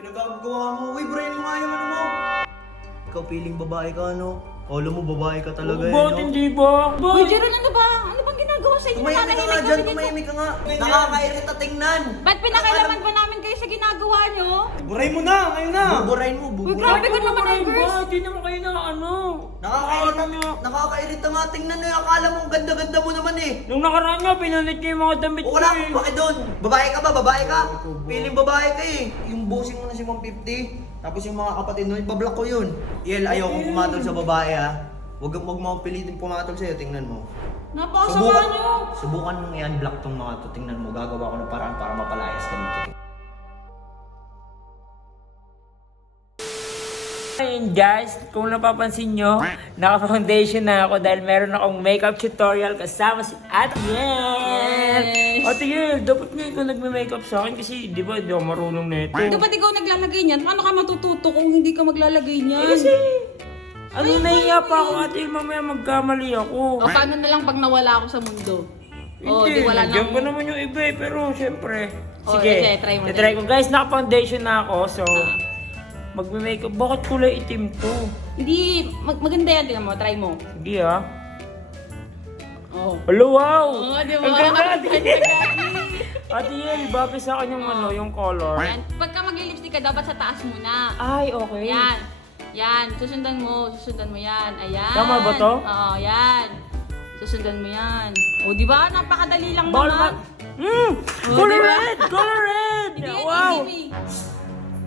Pinagagawa mo. Uy, brain mo nga yung ano mo. Ikaw piling babae ka, ano? Alam mo, babae ka talaga eh, Bakit no? hindi ba? Uy, Jeron, ano ba? Ano bang ginagawa sa inyo? Tumahimik ka nga dyan, tumahimik ka nga. Nakakairita tingnan. Ba't pinakailaman ba namin kayo sa ginagawa nyo? Buray mo na, ngayon na! Buburain mo, Uy, buburain. grabe ka naman, Ivers. Hindi naman kayo na ano. Nakakairita nga tingnan na yung akala mo, ang ganda-ganda mo naman eh. Nung nakaraan nga, pinalit niya yung mga damit O ko wala, eh. bakit doon? Babae ka ba? Babae ka? Piling babae ka eh. Yung bossing mo na si 150, tapos yung mga kapatid mo, ibablock ko yun. Yel, ayaw kong pumatol sa babae ha. Huwag mo akong pilitin pumatol sa'yo, tingnan mo. Napakasama nyo. Subukan mong i-unblock tong mga to, tingnan mo. Gagawa ko ng paraan para mapalayas ka dito. Ayun guys, kung napapansin nyo, naka-foundation na ako dahil meron akong makeup tutorial kasama si Ate Yel. Yes. Ate Yel, dapat nga ikaw nagme-makeup sa akin kasi di ba di ako marunong nito. Dapat ikaw naglalagay niyan? Paano ka matututo kung hindi ka maglalagay niyan? Kasi, ano nahiya pa ako Ate Yel, mamaya magkamali ako. O paano na lang pag nawala ako sa mundo? O, di wala nandiyan nang... pa naman yung iba eh, pero syempre. Oh, Sige, sige, try mo. try ko. Guys, naka-foundation na ako, so magme-makeup. Bakit kulay itim to? Hindi, maganda yan. Tingnan mo, try mo. Sige ah. Oh. Hello, wow! Oo, di ba? Ang ganda, Ate Ang Yel. ganda. Ate Yel, bagay sa akin yung ano, yung color. Yan. Pagka magli-lipstick ka, dapat sa taas muna. Ay, okay. Yan. Yan. Susundan mo yan. Ayan. Tama ba to? Oo, yan. Susundan mo yan. O, di ba? Napakadali lang Bawal naman. Color diba? red! Color red! Hindi yan Wow! easy.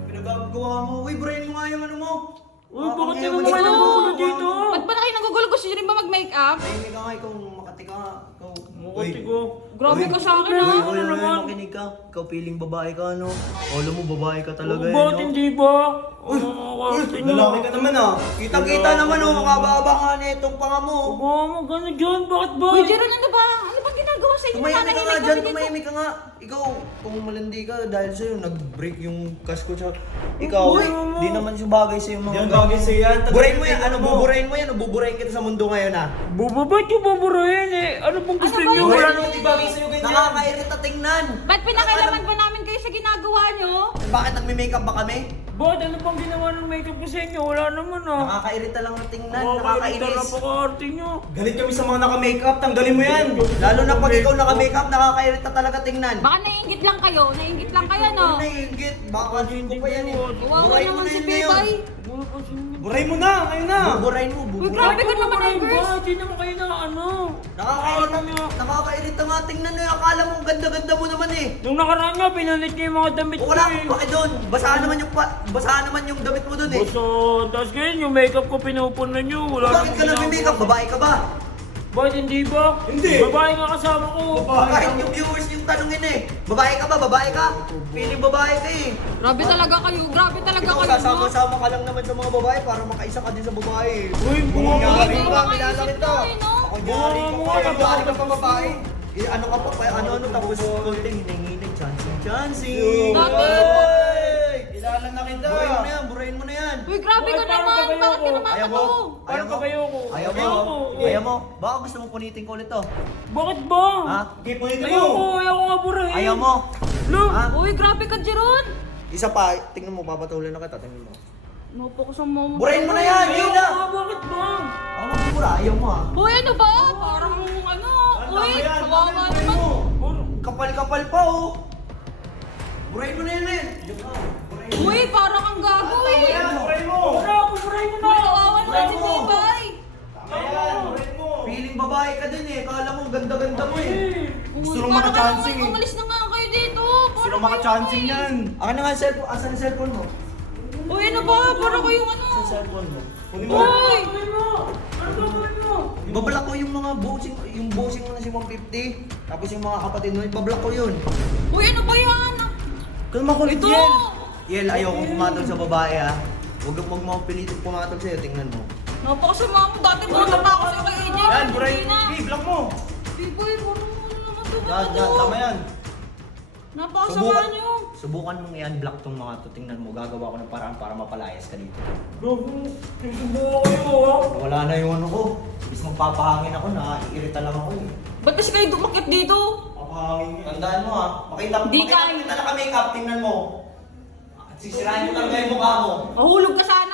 Pinagagawa mo. Uy, brain mo nga yung ano mo. Uy, bakit Ewan naman ko. kayo nagugulo dito? Ba't ba na kayo nagugulo? Gusto nyo rin ba mag-makeup? Tahimik ka nga, ikaw makati ka nga. Ikaw. Mukati ko. Grabe ka sa akin, Uy, ha? uy, uy, naman? makinig ka. Ikaw piling babae ka, ano? Alam mo, babae ka talaga eh, Bakit no? hindi ba? Lalaki ka naman ah. Kitang-kita naman oh, makababa ka na itong panga mo. Mama, gano'n dyan. Bakit ba? Uy, Jeron, ano ba? Ano bang ginagawa sa inyo? Tumahimik ka nga Nananahimik dyan, kami dito. tumahimik ka nga. Ikaw, kung malandi ka dahil sa'yo, nag-break yung cash ko sa... Ikaw, Uy, di naman yung bagay sa'yo mga... Yan bagay sa'yo yan. Burahin mo yan, ano, buburahin mo yan, o buburahin kita sa mundo ngayon ah. Ba't yung baburahin eh? Ano bang gusto Ano ba niyo? yun? Wala Hindi nang... bagay sa'yo ganyan. Nakakairita tingnan. Ba't pinakailaman ba namin kayo sa ginagawa nyo? Bakit nagme-makeup ba kami? Bakit ano bang ginawa ng makeup ko sa inyo? Wala naman ah. Nakakairita lang na tingnan, Nakakairita nakakainis. napaka-arte nyo. Galit kami sa mga naka-makeup, tanggalin mo yan. Lalo na pag ikaw naka-makeup, nakakairita talaga tingnan. Baka naiingit lang kayo. Naiingit lang kayo, no? Ano naiingit? Baka hindi pa yan eh. Kawawa Burahin mo naman na si yun ngayon. Bebay. Buray mo na, ngayon na! Buburahin mo, Uy, buburahin. grabe ka naman, Baburahin ba? Ivers. Hindi naman kayo na ano. Nakakairita nga tingnan na yung akala mo, ang ganda-ganda mo naman eh. Nung nakaraan nga, pinalit niya yung mga damit O ko wala, eh. bakit doon? Basahan naman yung damit mo doon eh. Basta, tapos ngayon yung makeup ko pinupunan nyo. Wala Bakit ka nag-makeup? Babae ka ba? Bakit hindi ba? Hindi. Babae nga kasama ko. Kahit yung viewers yung tanongin eh. Babae ka ba? Babae ka? Feeling babae ka eh. Grabe talaga kayo. Grabe talaga Ikaw, kayo, no? kasama-sama ka lang naman sa mga babae para makaisa ka din sa babae. Uy, Bumangyari Hindi ka, naman kilala kayo kita. isip mo, Ako nyari ka Bumangyari pa, ka. nyari ka pa babae. Eh, ano ka pa, ano, tapos konting hinay-hinay, chancing. Bakit? Kilala na kita. Burahin mo na yan. Uy, grabe ka Bakit parang naman. kabayo Bakit ka ko? naman Ayaw mo? ako? Parang kabayo ko. Ayaw mo? Ayoko. Ayaw mo? Baka gusto mo punitin ko ulit to. Bakit ba? Ha? Okay, pulitin Ayoko, mo. ayoko nga burahin. Ayaw mo? Look! Ha? Uy, grabe ka, Jeron. Isa pa, tingnan mo, papatuloy na kita, tingnan mo. Napokus ang mama. Burahin mo na yan, Ayoko yun na! nga, bakit ba? Ako magbura, ayaw mo ah. Uy, ano ba? Parang ano? Uy, kawawa naman. Kapal-kapal pa oh. Burahin mo na yan, men. Uy, parang ang gago eh. Buray mo. Burahin mo na! Uy, kawawa naman si Burahin mo. Bebay. Ayan, buray mo. Feeling babae ka din eh. Kala mo, ang ganda-ganda mo eh. Gusto Uy, nung parang maka-chancing ano, eh. umalis na nga kayo dito. Sino Parang maka-chancing kayo, yan? Akin na nga yung cellphone. Asan yung cellphone mo? Uy, ano ba? Parang kayong ano? Asan yung cellphone mo? Kunin mo. Uy! Burahin mo! Ano ba burahin mo? Ibablock ko yung mga bossing mo na si 150. Tapos yung mga kapatid mo, ibablock ko yun. Uy, ano ba yan? Kalma kulit Ito! Yel, ayaw kong pumatol sa babae ah. Huwag mo akong pilitin pumatol sa'yo, tingnan mo. Napakasama mo. Dati mo na ako sa kay AJ. Yan, buray. Hindi na. Hey, block mo. Beboy, parang ano naman to. Yan, tama yan. Napakasama nyo. Subukan mong i-unblock tong mga to. Tingnan mo, gagawa ko ng paraan para mapalayas ka dito. Gago, sinusubukan kayo ah. Wala na yung ano ko. Bis magpapahangin ako, naiirita lang ako eh. Ba't kasi kayo dumakit dito? Papahangin ka. Tandaan mo ah, makita Di makita kaya. kita naka-makeup, tingnan mo. Sisirain mo talaga yung mukha mo. Mahulog ka sana